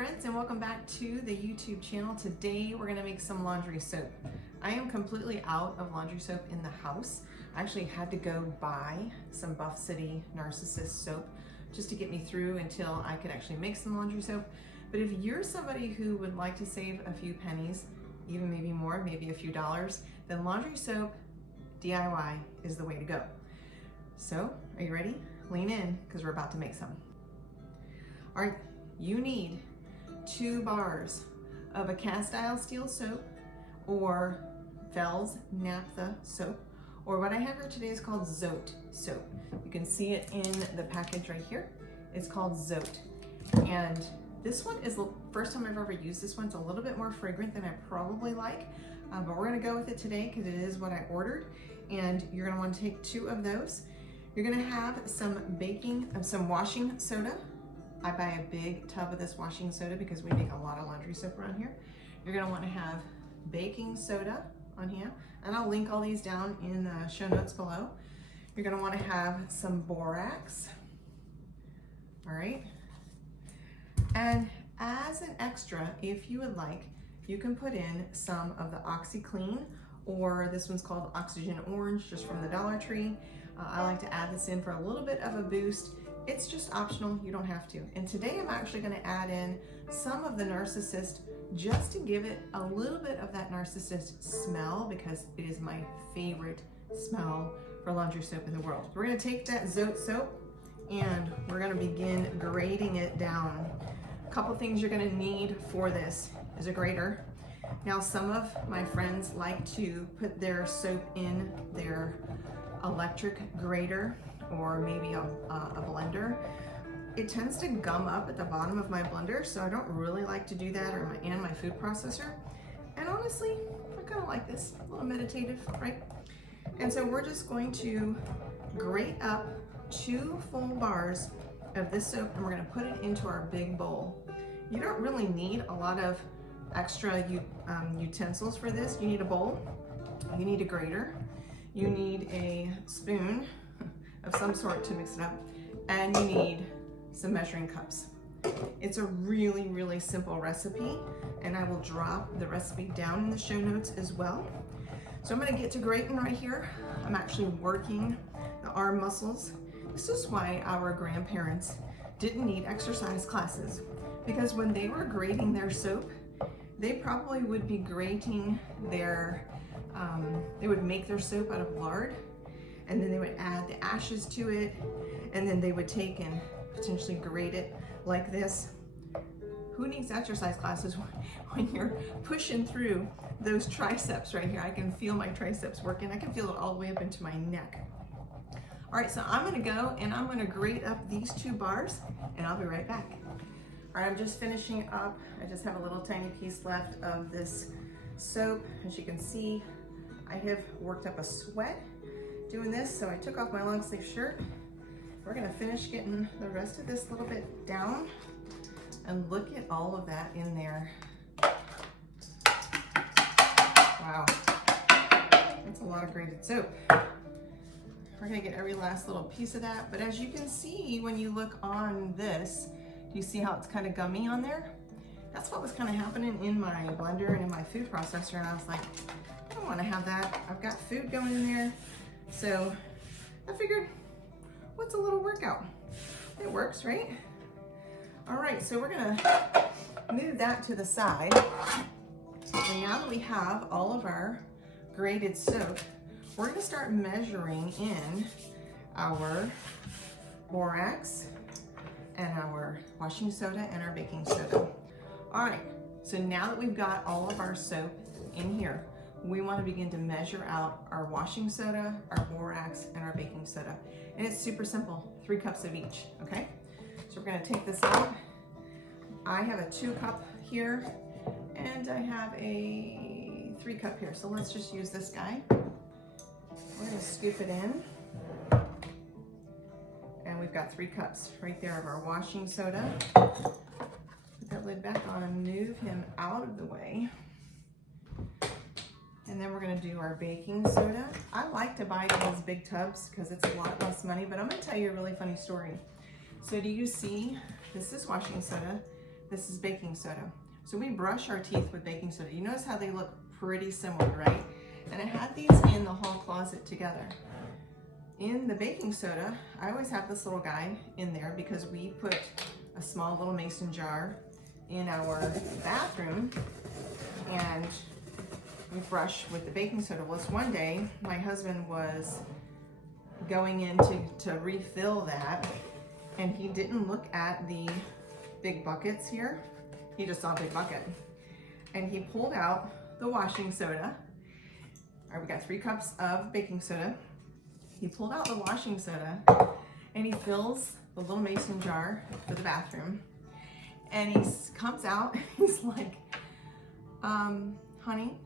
friends, and welcome back to the YouTube channel. Today we're going to make some laundry soap. I am completely out of laundry soap in the house. I actually had to go buy some Buff City Narcissist soap just to get me through until I could actually make some laundry soap. But if you're somebody who would like to save a few pennies, even maybe more, maybe a few dollars, then laundry soap DIY is the way to go. So, are you ready? Lean in, because we're about to make some. All right, you need 2 bars of a cast iron steel soap or Vel's naphtha soap, or what I have here today is called Zote soap. You can see it in the package right here. It's called Zote. And this one is the first time I've ever used this one. It's a little bit more fragrant than I probably like, but we're gonna go with it today because it is what I ordered. And you're gonna want to take 2 of those. You're gonna have some washing soda. I buy a big tub of this washing soda because we make a lot of laundry soap around here. You're gonna wanna have baking soda on here, and I'll link all these down in the show notes below. You're gonna wanna have some borax, all right? And as an extra, if you would like, you can put in some of the OxyClean, or this one's called Oxygen Orange, just from the Dollar Tree. I like to add this in for a little bit of a boost. It's just optional, you don't have to. And today I'm actually gonna add in some of the Narcissist just to give it a little bit of that Narcissist smell, because it is my favorite smell for laundry soap in the world. We're gonna take that Zote soap and we're gonna begin grating it down. A couple things you're gonna need for this is a grater. Now, some of my friends like to put their soap in their electric grater or maybe a blender. It tends to gum up at the bottom of my blender, so I don't really like to do that, and my food processor. And honestly, I kind of like this, a little meditative, right? And so we're just going to grate up 2 full bars of this soap, and we're gonna put it into our big bowl. You don't really need a lot of extra utensils for this. You need a bowl, you need a grater, you need a spoon of some sort to mix it up, and you need some measuring cups. It's a really, really simple recipe, and I will drop the recipe down in the show notes as well. So I'm gonna get to grating right here. I'm actually working the arm muscles. This is why our grandparents didn't need exercise classes, because when they were grating their soap, they probably would be grating their, they would make their soap out of lard, and then they would add the ashes to it, and then they would take and potentially grate it like this. Who needs exercise classes when you're pushing through those triceps right here? I can feel my triceps working. I can feel it all the way up into my neck. All right, so I'm gonna go and I'm gonna grate up these 2 bars, and I'll be right back. All right, I'm just finishing up. I just have a little tiny piece left of this soap. As you can see, I have worked up a sweat doing this, so I took off my long sleeve shirt. We're gonna finish getting the rest of this little bit down, and look at all of that in there. Wow, that's a lot of grated soap. We're gonna get every last little piece of that, but as you can see, when you look on this, do you see how it's kind of gummy on there? That's what was kind of happening in my blender and in my food processor, and I was like, I don't wanna have that. I've got food going in there. So I figured, what's a little workout? It works, right? All right, so we're gonna move that to the side. And now that we have all of our grated soap, we're gonna start measuring in our borax and our washing soda and our baking soda. All right, so now that we've got all of our soap in here, we want to begin to measure out our washing soda, our borax, and our baking soda. And it's super simple, 3 cups of each, okay? So we're gonna take this out. I have a 2 cup here, and I have a 3 cup here. So let's just use this guy. We're gonna scoop it in. And we've got 3 cups right there of our washing soda. Put that lid back on and move him out of the way. And then we're gonna do our baking soda. I like to buy these big tubs because it's a lot less money, but I'm gonna tell you a really funny story. So do you see, this is washing soda, this is baking soda. So we brush our teeth with baking soda. You notice how they look pretty similar, right? And I had these in the hall closet together. In the baking soda, I always have this little guy in there because we put a small little mason jar in our bathroom and we brush with the baking soda. Well, one day my husband was going in to refill that and he didn't look at the big buckets here. He just saw a big bucket and he pulled out the washing soda. All right, we got 3 cups of baking soda. He pulled out the washing soda and he fills the little mason jar for the bathroom. And he comes out, he's like, honey,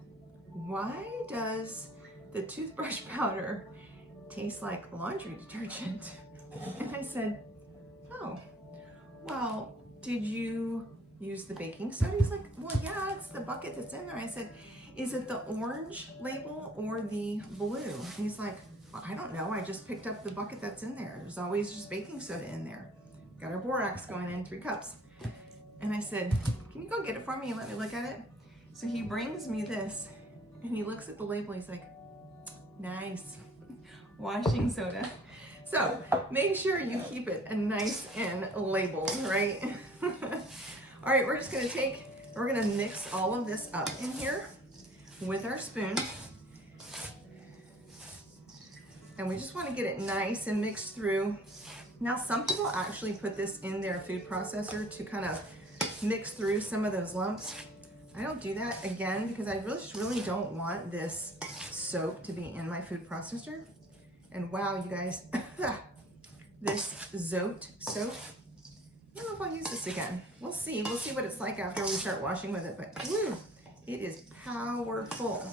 why does the toothbrush powder taste like laundry detergent? And I said, oh, well, did you use the baking soda? He's like, well, yeah, it's the bucket that's in there. I said, is it the orange label or the blue? And he's like, well, I don't know. I just picked up the bucket that's in there. There's always just baking soda in there. Got our borax going in 3 cups. And I said, can you go get it for me and let me look at it? So he brings me this and he looks at the label. He's like, nice, washing soda. So make sure you keep it nice and labeled, right? All right, we're gonna mix all of this up in here with our spoon. And we just wanna get it nice and mixed through. Now, some people actually put this in their food processor to kind of mix through some of those lumps. I don't do that, again, because I really don't want this soap to be in my food processor. And wow, you guys, this Zote soap, I don't know if I'll use this again. We'll see what it's like after we start washing with it, but whew, it is powerful.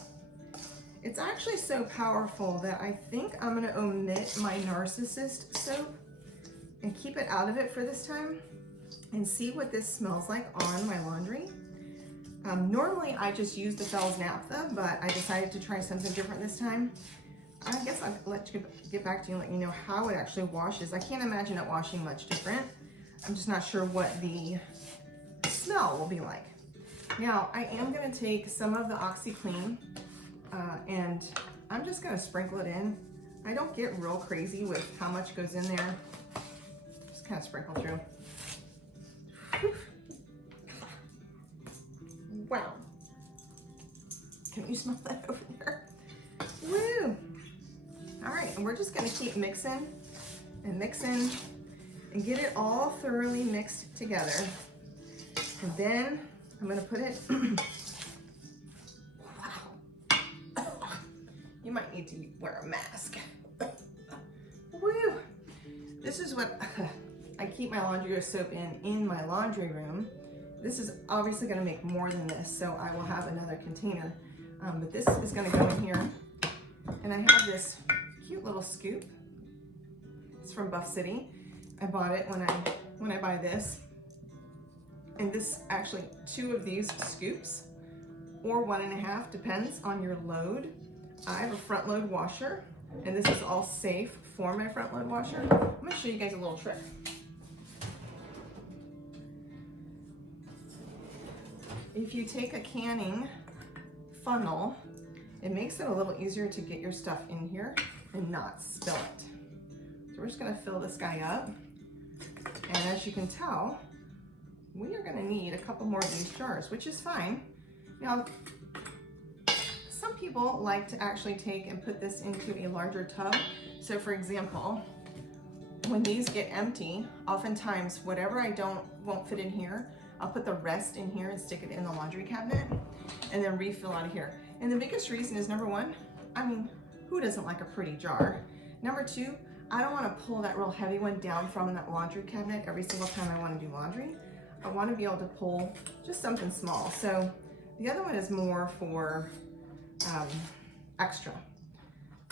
It's actually so powerful that I think I'm gonna omit my Narcissist soap and keep it out of it for this time and see what this smells like on my laundry. Normally I just use the Fells naphtha, but I decided to try something different this time. I guess I'll let you get back to you and let you know how it actually washes. I can't imagine it washing much different. I'm just not sure what the smell will be like. Now, I am gonna take some of the OxyClean and I'm just gonna sprinkle it in. I don't get real crazy with how much goes in there. Just kind of sprinkle through. Whew. Wow. Can you smell that over there? Woo! All right, and we're just gonna keep mixing and mixing and get it all thoroughly mixed together. And then I'm gonna put it, wow. You might need to wear a mask. Woo! This is what I keep my laundry soap in my laundry room. This is obviously gonna make more than this, so I will have another container. But this is gonna go in here. And I have this cute little scoop. It's from Buff City. I bought it when I buy this. And this actually 2 of these scoops or 1.5, depends on your load. I have a front load washer and this is all safe for my front load washer. I'm gonna show you guys a little trick. If you take a canning funnel, it makes it a little easier to get your stuff in here and not spill it. So we're just gonna fill this guy up. And as you can tell, we are gonna need a couple more of these jars, which is fine. Now, some people like to actually take and put this into a larger tub. So for example, when these get empty, oftentimes whatever I won't fit in here, I'll put the rest in here and stick it in the laundry cabinet and then refill out of here. And the biggest reason is, number 1, I mean, who doesn't like a pretty jar? Number 2, I don't want to pull that real heavy one down from that laundry cabinet every single time I want to do laundry. I want to be able to pull just something small. So the other one is more for extra.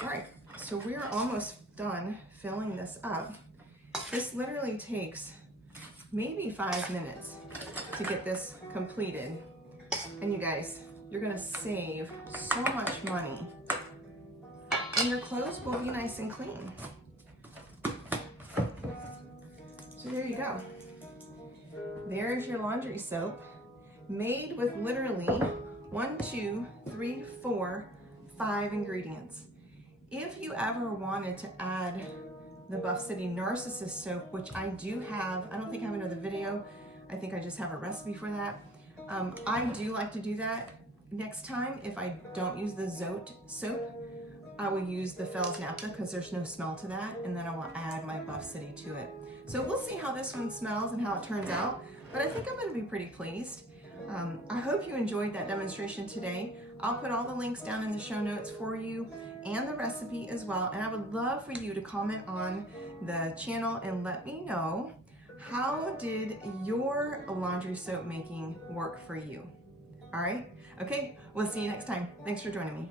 All right, so we're almost done filling this up. This literally takes maybe 5 minutes to get this completed. And you guys, you're gonna save so much money and your clothes will be nice and clean. So there you go. There's your laundry soap, made with literally 1, 2, 3, 4, 5 ingredients. If you ever wanted to add the Buff City Narcissist soap, which I do have, I don't think I have another video, I think I just have a recipe for that. I do like to do that. Next time, if I don't use the Zote soap, I will use the Fells Naphtha because there's no smell to that, and then I will add my Buff City to it. So we'll see how this one smells and how it turns out, but I think I'm gonna be pretty pleased. I hope you enjoyed that demonstration today. I'll put all the links down in the show notes for you and the recipe as well, and I would love for you to comment on the channel and let me know, how did your laundry soap making work for you? All right, okay, we'll see you next time. Thanks for joining me.